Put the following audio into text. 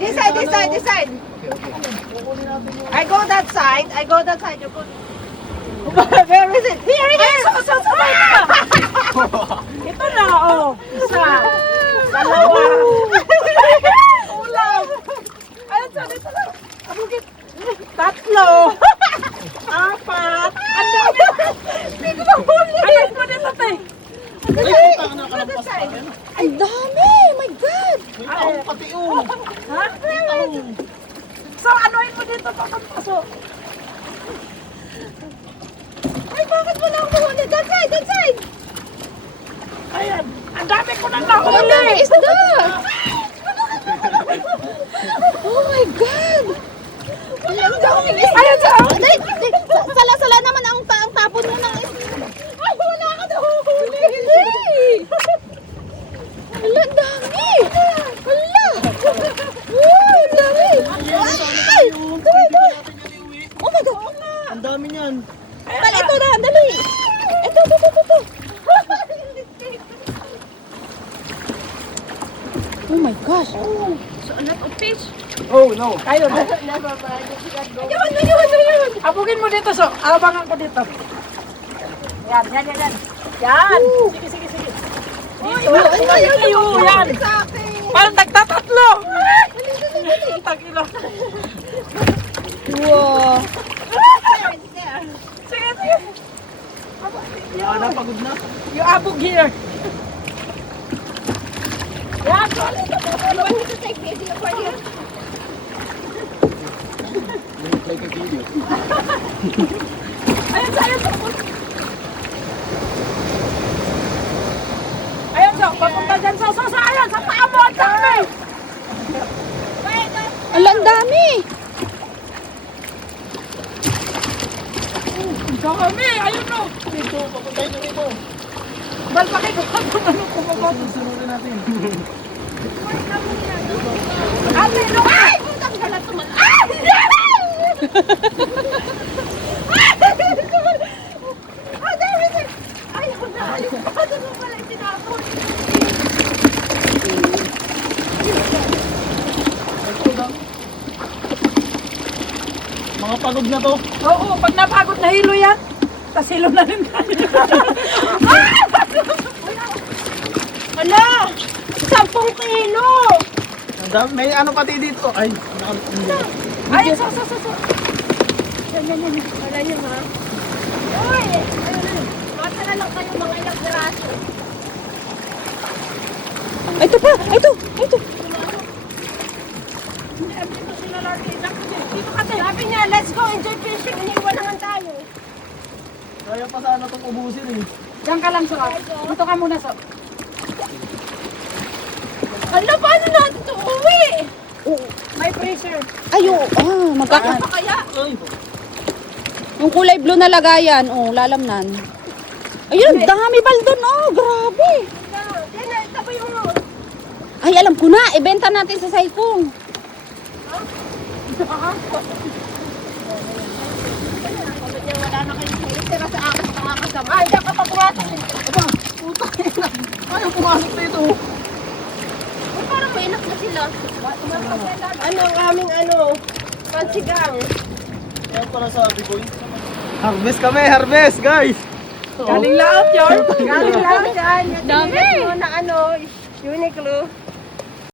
This side, this side, this side. I go that side. I go that side. You go. Where is it? Here, here. Sabay ka. Ito na, oh. Isa. Dalawa. Ulam. Ayun, sa dito na. Abugit. Tatlo. Apat. Ang dami. Hindi ko mahuli. Ayun mo dito, tay. Ang dami. My God. Ha? So, anuin mo dito pagpasok. Ay, bakit wala akong mahuli? That side, that side. Ayan. Ang dami ko nang Ang dami nahuli. isda. Oh my God. Ang daming isda. Ayan siya. Sala-sala naman ang tapon mo ng isda. Ay, wala ka nahuhuli. Hey. Hala, ang dami. Hala. Oh, ang dami. Ay! Dali, dali. Oh my God. Ang dami niyan. Dali, ito na. Dali. Ito. Oh my gosh. So, a lot of fish. Oh, no. Kayo na. Ayun. Abugin mo dito, so. Abangan ko dito. Yan. Yan. Sige. Dito. Ayun. Yan. Parang nagtatatlo. Tag-ilo. Wow. Sige. Napagod na. You abog here. Yan. Sorry. Like a video. Ayun sa. Ayun sa. Papunta dyan sa sosa. Ayun, sa paa mo. Ang dami. Ang dami. Ang dami. Ayun no. Dito, papuntahin na dito. Balpakit ko kung ano kumabot. Susunodin natin. Ate, no. Ay! Putang galat naman. Mga pagod na to. Oo, pag napagod na hilo yan, tas hilo na rin tayo. Hala! 10 kilo! Ang dami. May ano pati dito. Ay, Ay, so. Wala niyo ha? Uy! Masa na lang kayo mga ilang piraso. Ito pa! Ito! Dito sila lagi. Dito ka tayo. Sabi niya, let's go enjoy fishing. Iniwan naman tayo. kaya pa sana itong ubusin eh. Diyan ka lang, so. Dito ka muna, so. Hala, paano natin ito uwi? May freezer. Ayo, magkaka... Pa kaya? Ay, Yung kulay blue na lagayan, lalamnan. Ayun, dami baldon, grabe. Ay, alam ko na, ibenta natin sa Saikong. Wala na kayo tira sa akin, makakasama. Ay, diyan ka pa pumatay. aba, putak ina. Ayaw pumasok dito. Parang may inak na sila. Ano ang aming pansigang. Kaya pala sabi ko. Harvest kami, harvest guys. Galing laot yun. Galing lang dyan. Dami. Na Uniqlo.